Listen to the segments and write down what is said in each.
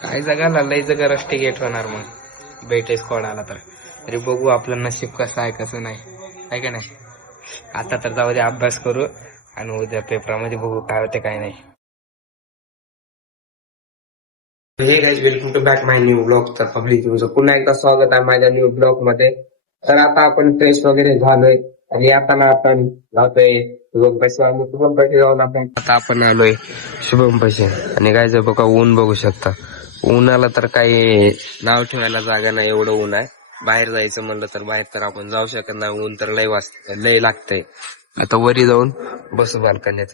काय जगाला लय जगा रस्टिकेट होणार मग बेटे स्क्वॉड आला तर. तरी बघू आपलं नशीब कसं आहे कसं नाही, आहे का नाही. आता तर जाऊ दे, अभ्यास करू आणि उद्या पेपरामध्ये बघू काय होते काय नाही. Hey guys, welcome to back my new blog. तर पब्लिक तुमचं पुन्हा एकदा स्वागत आहे माझ्या न्यू ब्लॉग मध्ये. तर आता आपण फ्रेश वगैरे झालोय आणि आता ना आपण जातोय शुभम पैसे. शुभम पैसे जाऊन आता आपण आलोय शुभम पैसे. आणि काय जर बघा ऊन बघू शकता, उन्हाला तर काही नाव ठेवायला जागा नाही, एवढं ऊन आहे. बाहेर जायचं म्हणलं तर बाहेर तर आपण जाऊ शकत नाही, ऊन तर लय लागतंय. आता वरी जाऊन बसू बाल्कनीत.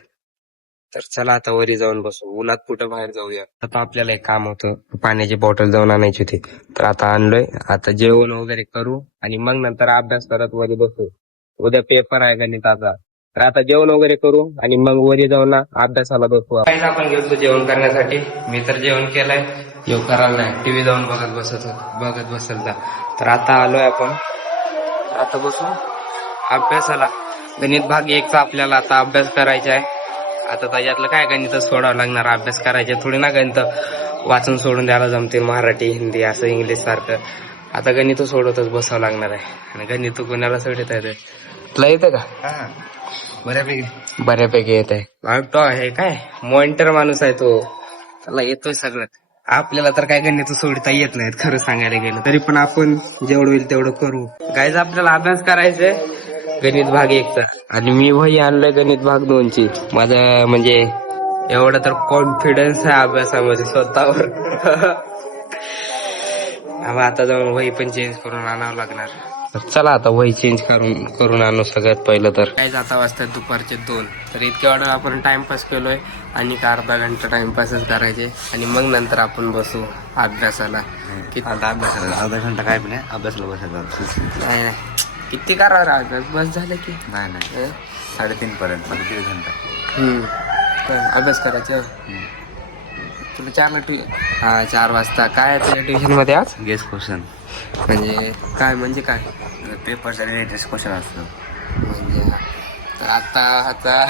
तर चला आता वरी जाऊन बसू, उन्हात कुठं बाहेर जाऊया. आता आपल्याला एक काम होतं, पाण्याची बॉटल जाऊन आणायची होती. तर आता आणलोय, आता जेवण वगैरे करू आणि मग नंतर अभ्यास करत वरी बसू. उद्या पेपर आहे गणिताचा. तर आता जेवण वगैरे करू आणि मग वरी जाऊन ना अभ्यासाला बसू. काहीच आपण गेलो जेवण करण्यासाठी. मी तर जेवण केलंय, येऊ करायला नाही, टीव्ही जाऊन बघत बसत जा. तर आता आलोय आपण, आता बसू अभ्यासाला. गणित भाग 1 चा आपल्याला आता अभ्यास करायचा आहे. आता त्याच्यातलं काय गणित सोडावं लागणार, अभ्यास करायचे थोडी ना. गणित वाचून सोडून द्यायला जमते, मराठी हिंदी असं इंग्लिश सारखं. आता गणित सोडवतच बसावं लागणार आहे. आणि गणित कोणाला सोडत आहे, तुला येतं का? बऱ्यापैकी येत आहे. हे काय मॉनिटर माणूस आहे तो, त्याला येतोय सगळं. आपल्याला तर काय गणित सोडता येत नाहीत खरं सांगायला गेलं. तरी पण आपण जेवढं होईल तेवढं करू. गाईज आपल्याला अभ्यास करायचंय गणित भाग 1 चा. आणि मी वही आणलंय गणित भाग 2 ची. माझं म्हणजे एवढं तर कॉन्फिडन्स आहे अभ्यासामध्ये स्वतःवर. आता जाऊन वही पण चेंज करून आणावं लागणार. चला आता वही चेंज करून आणू सगळ्यात पहिलं. तर काय आता वाजतात दुपारचे 2. तर इतक्या ऑर्डर आपण टाइमपास केलोय आणि अर्धा घंटा टाइमपासच करायचे आणि मग नंतर आपण बसू अभ्यासाला. अभ्यासाला अर्धा घंटा काय पण अभ्यासाला बसायचं. किती करावं अभ्यास, बस झालं की नाही 3:30 पर्यंत, 1.5 घंटा अभ्यास करायचं. तुला 4 वाजता काय तुझ्या ट्युशन मध्ये आज गेस क्वेश्चन म्हणजे काय पेपरचा रिलेटेड क्वेश्चन असतो म्हणजे. तर आता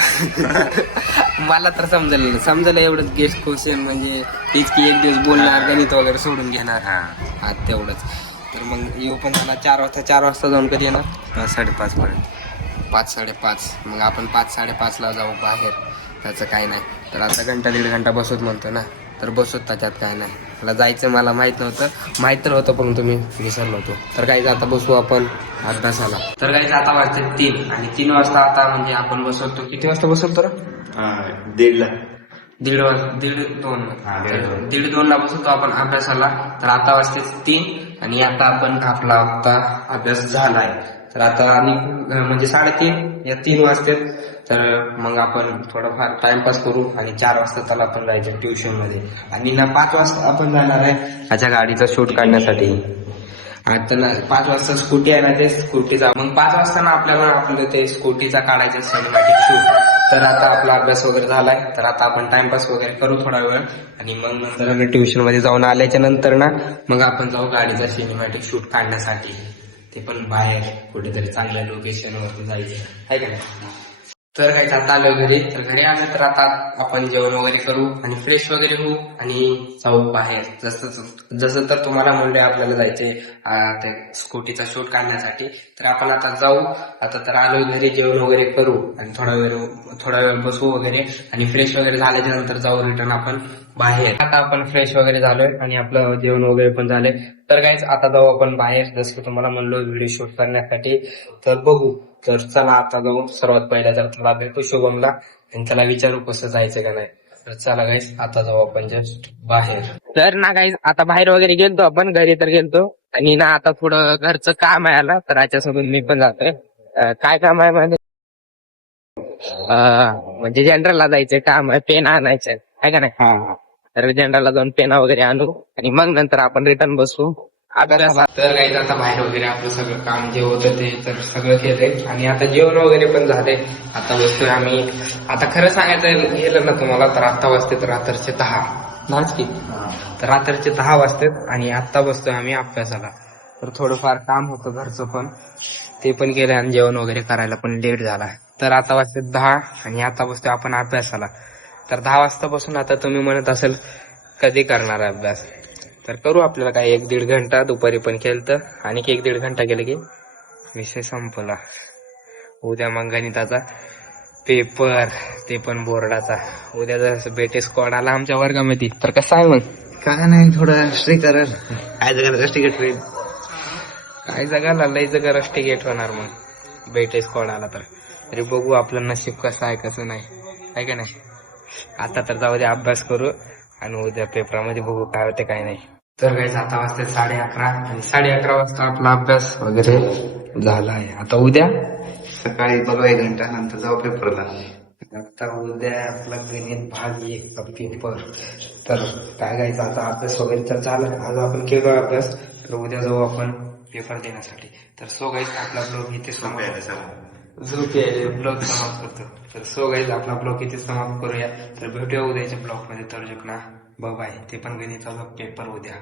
मला तर समजलं एवढंच गेस्ट क्वेश्चन म्हणजे तेच की एक दिवस बोलणार गणित वगैरे सोडून घेणार. हा तेवढंच. तर मग येऊ पण झाला 4 वाजता जाऊन कधी येणार? 5-5:30 पर्यंत. 5-5:30. मग आपण 5-5:30 ला जाऊ बाहेर, त्याचं काय नाही. तर आता 1-1.5 घंटा बसत म्हणतो ना, तर बसत त्याच्यात काय नाही. मला जायचं, मला माहित तर होतं पण तुम्ही विसरलो होतो. तर काही आता बसू आपण अभ्यासाला. तर काही आता वाजते 3 आणि 3 वाजता आता म्हणजे आपण बसवतो. किती वाजता बसवतो तर 1:30ला 1:30 ला बसवतो आपण अभ्यासाला. तर आता वाजते 3 आणि आता आपण आपला अभ्यास झालाय. तर आता आणि म्हणजे 3:30 या 3 वाजते. तर मग आपण थोडंफार टाइमपास करू आणि 4 वाजता त्याला आपण जायचं ट्युशन मध्ये. आणि ना 5 वाजता आपण जाणार आहे त्याच्या गाडीचा शूट काढण्यासाठी. आता ना 5 वाजता स्कूटी आहे ना, ते स्कूटीचा. मग 5 वाजता ना आपलं ते स्कूटीचा काढायचं सिनेमॅटिक शूट. तर आता आपला अभ्यास वगैरे झालाय. तर आता आपण टाइमपास वगैरे करू थोडा वेळ आणि मग नंतर ट्युशन मध्ये जाऊन आल्याच्या नंतर ना मग आपण जाऊ गाडीचा सिनेमॅटिक शूट काढण्यासाठी. ते पण बाहेर कुठेतरी चांगल्या लोकेशन वरती जायचं, आहे का नाही. तर काही आता आलो घरी. तर घरी आलं तर आता आपण जेवण वगैरे करू आणि फ्रेश वगैरे होऊ आणि जाऊ बाहेर. जसं तर तुम्हाला म्हणले आपल्याला जायचे ते स्कूटीचा शूट काढण्यासाठी. तर आपण आता जाऊ. आता तर आलो घरी, जेवण वगैरे करू आणि थोडा वेळ बसू वगैरे आणि फ्रेश वगैरे झाल्याच्या नंतर जाऊ रिटर्न आपण बाहेर. आता आपण फ्रेश वगैरे झालोय आणि आपलं जेवण वगैरे पण झालंय. तर काहीच आता जाऊ आपण बाहेर, जसं तुम्हाला म्हणलो व्हिडिओ शूट करण्यासाठी. तर बघू. तर चला आता जाऊ. सर्वात पहिला तर त्याला भेटू शुभमला आणि त्याला विचारू कसं जायचं का नाही. तर चला गाईस आता जाऊ आपण जस्ट बाहेर. तर ना गाईस आता बाहेर वगैरे गेलतो आपण, घरी तर गेलतो आणि ना आता थोडं घरचं काम आहे आला. तर याच्यासोबत मी पण जातोय. काय काम आहे म्हणजे म्हणजे जनरलला जायचं काम आहे, पेन आणायचं आहे का नाही. तर जनरलला जाऊन पेना वगैरे आणू आणि मग नंतर आपण रिटर्न बसू अभ्यासाला. तर काही आता बाहेर वगैरे आपलं सगळं काम जे होतं ते तर सगळं केलंय आणि आता जेवण वगैरे पण झाले. आता बसतोय आम्ही. आता खरं सांगायचं गेलं ना तुम्हाला तर आता वाजते तर रात्रीचे 10 की. तर रात्रीचे 10 वाजतात आणि आता बसतोय आम्ही अभ्यासाला. तर थोडंफार काम होतं घरचं पण, ते पण केलं आणि जेवण वगैरे करायला पण लेट झाला. तर आता वाजते 10 आणि आता बसतोय आपण अभ्यासाला. तर 10 वाजता बसून आता तुम्ही म्हणत असेल कधी करणार अभ्यास. तर करू आपल्याला काय 1-1.5 घंटा दुपारी पण केलं आणि 1-1.5 घंटा गेलं की विषय संपला. उद्या मग गणिताचा पेपर, ते पण बोर्डाचा. उद्या जर बेटे स्क्वॉड आला आमच्या वर्गामध्ये तर कसं आहे मग? काय नाही, थोडं स्ट्रिक करेल. काय जगाला स्ट्रिक होईल. काय जगाला लय जगा रस्टिगेट होणार मग बेटे स्क्वॉड आला तर. तरी बघू आपलं नशीब कसं आहे कसं नाही, आहे का नाही. आता तर जाऊ दे, अभ्यास करू आणि उद्या पेपरामध्ये बघू काय होते काय नाही. तर काही आता वाजता 11:30 आणि 11:30 वाजता आपला अभ्यास वगैरे झाला आहे. आता उद्या सकाळी बघू 1 घंटा नंतर जाऊ पेपरला. आता उद्या आपला गणित भाग 1 चा पेपर. तर काय घ्यायचं आता अभ्यास वगैरे तर झाला. आज आपण केलो अभ्यास, तर उद्या जाऊ आपण पेपर देण्यासाठी. तर सो गाईज आपला ब्लॉग इथे ब्लॉग समाप्त करतो. तर सो गाईज आपला ब्लॉग इथे समाप्त करूया. तर भेटूया उद्याच्या ब्लॉग मध्ये. तर ना बाय, ते पण गणिताचा पेपर उद्या.